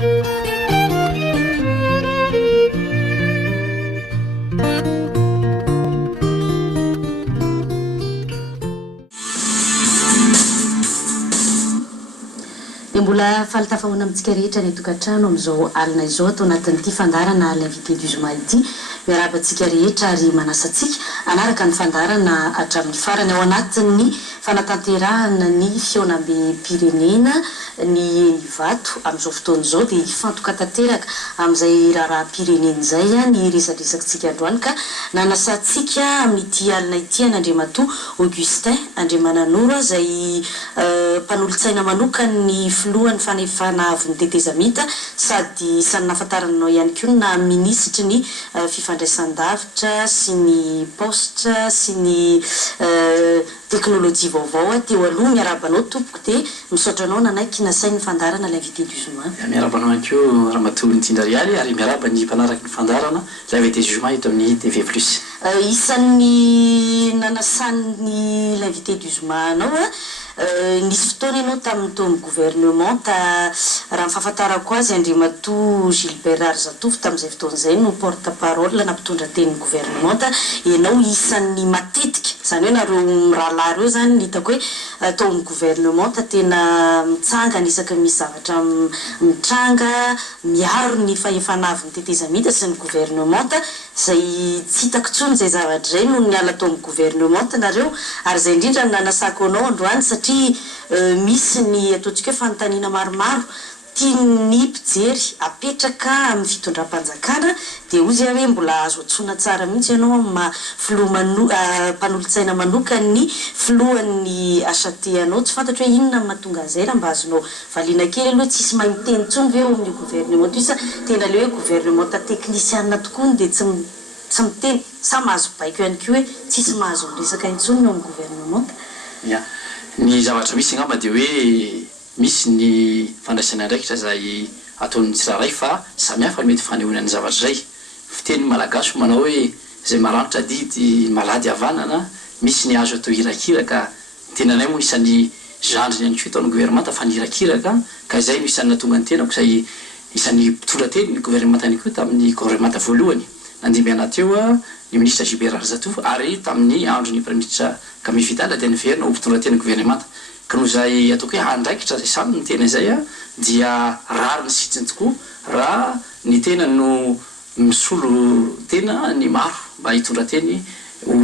Mbola falitafahoana amintsika rehetra ny tokantrano amin'izao alina izao atao anatin'ity fandarana l'invité du jour ity miarabantsika rehetra ary manasantsika anaraka ny fandarana hatramin'ny farany ao anatin'ny fanatanterahana ny fionambe pirenena ny vato amin'izao fotoana izao dia hifantoka tanteraka amin'izay raharaha pirenena izay ny resadresakantsika androany ka nanasantsika amin'ity alina ity an'Andriamatoa Augustin Andriamananora izay mpanolontsaina manokany filohan'ny fanefana avy ny tetezamita sady isan'ny nahafantaranao ihany koa na ministry ny fifandraisan-davitra sy ny poste sy ny teknolojia vaovao teo aloha miarabanao tompoko dia misaotra anao nanaiky nasain'ny fandarana l'invité du jour. Miarabanao ihany koa Ramatoa Nitindarialy ary miaraba ny mpanaraky ny fandarana l'invité du jour eto amin'ny TV+. Isan'ny nanasan'ny l'invité du jour anao nisy fotoana ianao tamin'ny taon'ny gouvernement raha mifahafantarako azy Andriamatoa Gilbert Arzatovo tamin'izay fotoana izay no porte parole na mpitondra tenin'ny gouvernement ianao isan'ny matetika izany hoe nareo rahalahy reo zany ny hitako hoe taon'ny gouvernement tena mitsanga nisaka misy zavatra mitranga miaro ny fahefanavy ny tetezamita sy ny gouvernement izay tsy hitako tsony izay zavatra izay no niala taon'ny gouvernement nareo ary izay indrindra nanasako anao androany satria misy ny ataontsika hoe fanontaniana maromaro tiany mpijery apetraka amin'ny fitondram-panjakana dia ozy hoe mbola azo antsona tsara mihitsy ianao mpanolontsaina manokany filohan'ny asateanao tsy fantatro hoe inona mahatonga an'izay raha mba azonao valiana kely aloha tsisy mahay miteny tsony ve ao amin'ny gouvernement isa tena le hoe gouvernement technicienne tokoa dia tsy miteny sa mahazo baiko ihany koa hoe tsisy mahazo resaka intsony ao amin'ny gouvernement. Ny zavatra misy angamba dia hoe misy ny fandraisana andraikitra izay ataon'ny tsiraray fa samihafa mety fanehoana ny zavatra izay fiteny malagasy manao hoe izay maranitra didy malady havanana misy ny azo atao hirakiraka tena nay moa isan'ny zandriny ihany koa taon'ny gouvernement fa nirakiraka ka izay no isan'ny natonga ny tenako izay isan'ny mpitondra teny ny gouvernement ihany koa tamin'ny gouvernement voalohany nandimbiana teo ny ministre Gilbert Arzatovo ary tamin'ny andro ny premier ministre Camille Vidal dia niverina ho mpitondra teny gouvernement ka noho izay ataoko hoe andraikitra izay samy ny tena izay dia rary ny sitsiny tokoa raha ny tena no misolo tena ny maro mba hitondra teny ho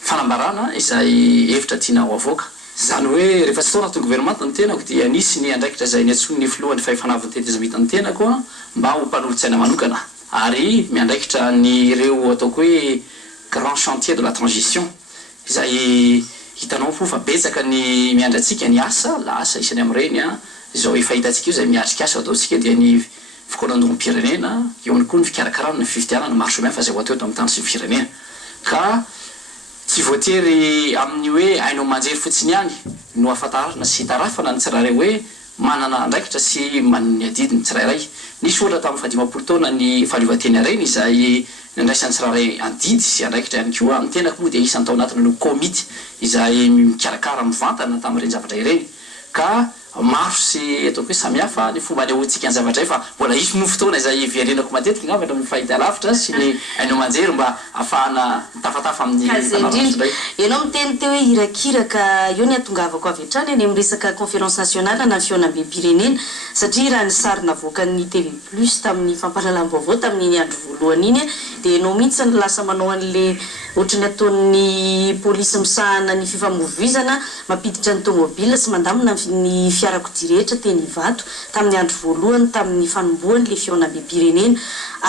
fanambarana izay hevitra tiana ho avoaka zany hoe rehefa tsy tao anatin'ny gouvernement ny tenako dia nisy ny andraikitra izay ny antsony ny filohan'ny fahefanavy tetezamita ny tenako mba ho mpanolontsaina manokana ary miandraikitra ny ireo ataoko hoe grand chantier de la transition izay hitanao fo fa betsaka ny miandratsika ny asa lasa isany amin'ireny izao efa hitantsika io izay miatrika asa ataontsika dia ny fikonandroany pirenena eo ihany koa ny fikarakarana ny fivitianana maro samihafa izay ho ateo eto amin'ny tany sy ny firenena ka tsy voatery amin'ny hoe hainao manjery fotsiny ihany no ahafantarana sy hitarafana ny tsirairay hoe manana andraikitra sy manany adidy ny tsirairay nisy ohatra tamin'ny fahadimapolo taona ny fahaleovantena reny izay nandraisan'ny tsirairay andidy sy andraikitra ihany koa amin'ny tenako moa dia isan'ny tao anatina no komity izay mikarakara mivantana tamin'ireny zavatra ireny ka maro sy ataoko hoe samihafa ny fomba anehoantsika ny zavatra fa mbola isy mo fotoana izay verenako matetika angamba amin'ny fahita lavitra sy ny hainao manjery mba ahafahana mitafatafa amin'ny ianao miteny teo hoe hirakiraka io ny atongavako avy hatrany any amin'ny resaka conférence nationale na fionambe pirenena satria raha ny sary navoakan'ny TV+ tamin'ny fampahalalam-baovao tamin'ny andro voalohany iny dia ianao mihitsy ny lasa manao an'le ohatrany ataon'ny polisy misahana ny fifamoivoizana mampiditra ny tomobile sy mandamina ny fiarakodia rehetra teny Ivato tamin'ny andro voalohany tamin'ny fanombohany le fionambe pirenena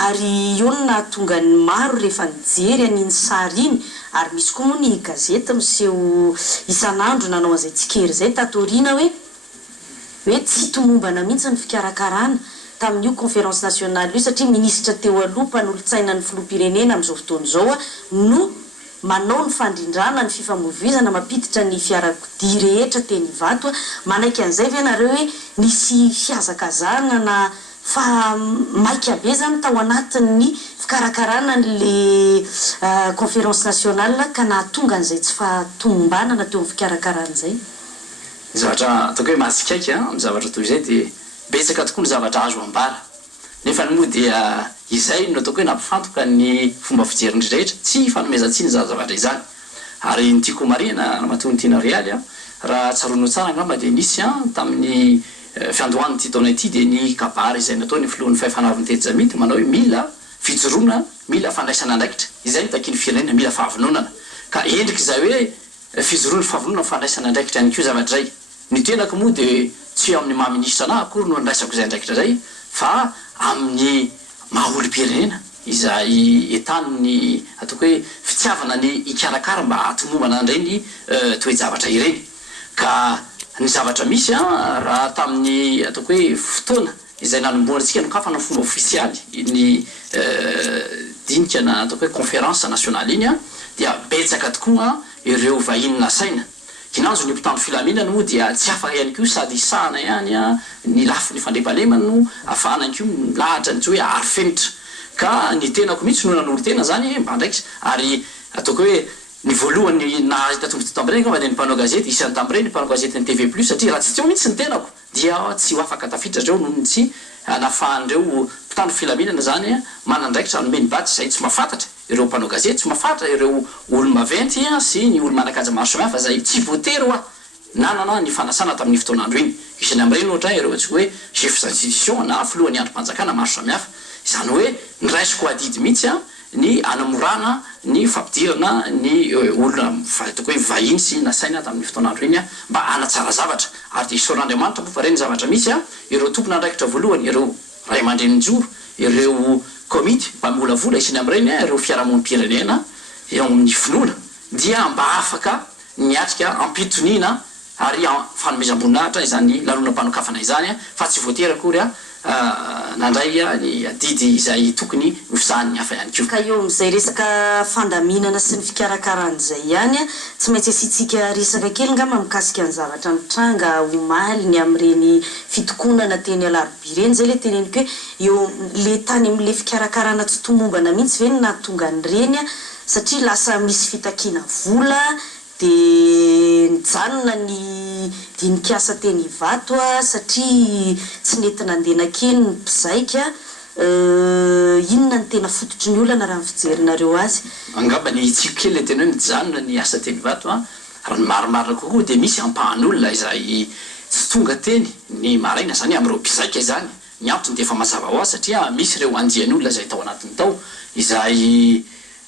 ary io no nahatonga ny maro rehefa nijery an'iny sary iny ary misy koa moa ny gazety miseho isan'andro nanao an'izay tsikery izay tatoriana hoe tsy tomombana mihitsy ny fikarakarana tamin'io conférence nationale io satria ministra teo aloha mpanolontsaina ny filoham-pirenena amin'izao fotoana izao no manao ny fandrindrana ny fifamoivoizana mampiditra ny fiarakodia rehetra teny Ivato manaiky an'izay ve nareo hoe nisy fiazakazana na fa maika be zany tao anatin'ny fikarakarana n'le conférence nationale ka nahatonga an'izay tsy fahatombanana teo amin'ny fikarakarana izay zavatra ataoko hoe mahatsikaiky amin'ny zavatra toy izay dia betsaka tokoa ny zavatra azo ambara nefa moa dia izay no ataoko hoe nampifantoka ny fomba fijeriny rehetra tsy fanomezantsiny zavatra izany ary nytiako marina mahatony tiana rialy raha tsarono tsara ngamba dia nisy tamin'ny fiandohan'ny ty taona ity dia ny kabary izay natao ny filohan'ny fahafanaviny tety zamity manao hoe mila fijoroana mila fandraisana andraikitra izay nitakiny firenena mila fahavononana ka endrika izay hoe fijoroana fahavononana fandraisana andraikitra ihany koa zavatra zay ny tenako moa dia tsy amin'ny maha-ministra na akory no andraisako izay andraikitra zay fa amin'ny maha-olo-pirenena izay etaniny ataoko hoe fitiavana ny ikarakara mba hatomombana andrany toe-javatra ireny ka ny zavatra misy raha tamin'ny ataoko hoe fotoana izay nanomboanantsika nokafana fomba ofisialy ny dinika na ataoko hoe conférence nationale iny dia betsaka tokoa ireo vahiny nasaina kinanjo ny mpitandro filaminana moa dia tsy afaka ihany koa sady isahana ihany ny lafi ny fandrepalemana no afahana ihany koa milahatra tsy hoe arifenitra ka ny tenako mihitsy no nanolo tena zany mba ndraikitra ary ataoko hoe ny voalohany nahitatomboty tam'ireny fa de ny mpanao gazety isan'ny tam'ireny mpanao gazety ny TV plus satria raha tsy teo mihitsy ny tenako dia tsy ho afaka tafiditra reo noho ny tsy anafahan'ireo mpitandro filaminana zany manandraikitra nomeny batsy zay tsy mahafantatra ireo mpanao gazety tsy mahafantatra ireo olo-maventy sy ny olo-manakaja maro samihafa zay tsy voatery nanana ny fanasana tamin'ny fotoanandro iny isany am'ireny ohatra ireo atsika hoe chef d'institution na filohan'ny androm-panjakana maro samihafa izany hoe niraisiko adidy mihitsy ny anamorana ny fampidirana ny olona ataoko hoe vahiny sy nasaina tamin'ny fotoanandro iny mba anatsara zavatra ary de isorandriamanitra moa fa reny zavatra misy ireo tompona andraikitra voalohany ireo ray aman-dreninjoro ireo komity mpamolavola isany am'ireny ireo fiarahamonim-pirenena eo amin'ny finoana dia mba afaka niatrika ampitoniana ary fanomezam-boninahitra izany lanona-mpanokafana izany fa tsy voatery akory nandray ny adidy izay tokony hofisahan'ny hafa ihany koa ka eo am'izay resaka fandaminana sy ny fikarakaran'izay ihany tsy maintsy asitsika resaka kely ngamba mikasika ny zavatra mitranga omaliny am'ireny fitokonana teny alaroby reny zay le teneniko hoe eo le tany am'le fikarakarana tsy tomombana mihitsy ve ny nahatonga ny reny satria lasa misy fitakiana vola de nijanona ny dinikasa teny ivato satria tsy nentina andena kely ny mpizaika inona ny tena fototry ny olana raha nyfijerinareo azy angamba ny tsiko kely le tena hoe nijanona ny asa teny ivato raha ny marimarina kokoa dia misy ampahan'olona izay tsy tonga teny ny maraina zany am'ireo mpizaika izany ny antony dia efa mazava ho azy satria misy ireo andian'olona izay tao anatiny tao izay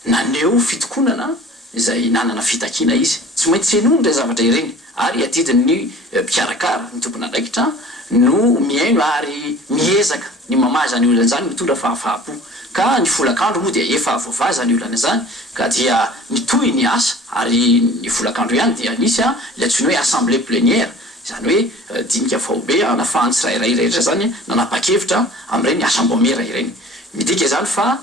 naneo fitokonana izay nanana fitakiana izy tsy maintsy enono ndray zavatra ireny ary adidin'ny mpiarakara ny tompona andraikitra no miaino ary miezaka ny mamaza ny olana zany mitondra fahafahapo ka ny folakandro moa dia efa voavaza ny olana zany ka dia mitohy ny asa ary ny folakandro ihany dia nisy le atsony hoe assemblée plénière zany hoe dinika faobe nafahan'ny tsirairay rehetra zany nanapa-kevitra am'ireny asambomera ireny midika zany fa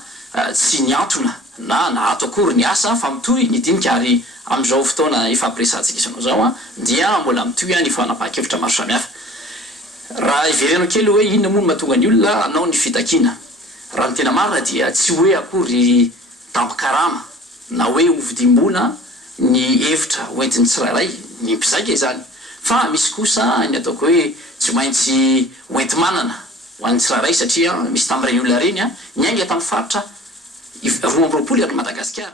tsy niantona na ato akory ny asa fa mitohy ny dinika ary am'izao fotoana ifampiresantsika isanao zao dia mbola mitohy ny fanapa-kevitra maro samihafa raha iverenao kely hoe inona moa no mahatonga ny olona anao ny fitakiana raha ny tena marina dia tsy hoe akory tampikarama na hoe hovidim-bona ny hevitra hoentin'ny tsirairay ny mpizaika izany fa misy kosa ny ataoko hoe tsy maintsy hoenti manana ho an'ny tsirairay satria misy tamin'ireny olona reny ny ainga tamin'ny faritra roa amby roapolo ery Madagasikara